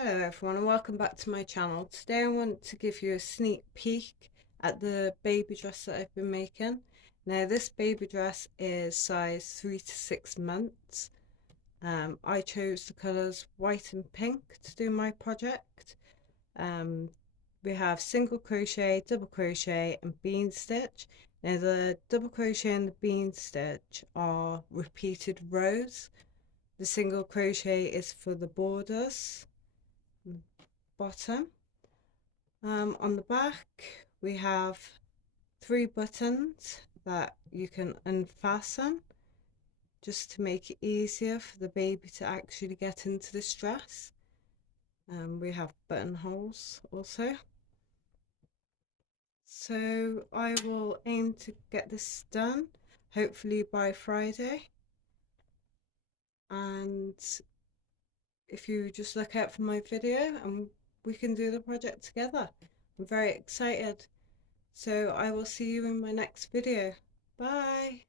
Hello everyone and welcome back to my channel. Today I want to give you a sneak peek at the baby dress that I've been making. Now this baby dress is size 3 to 6 months. I chose the colours white and pink to do my project. We have single crochet, double crochet and bean stitch. Now the double crochet and the bean stitch are repeated rows. The single crochet is for the borders. Bottom. On the back we have 3 buttons that you can unfasten just to make it easier for the baby to actually get into this dress. We have buttonholes also. So I will aim to get this done hopefully by Friday, and if you just look out for my video and we can do the project together. I'm very excited. So I will see you in my next video. Bye.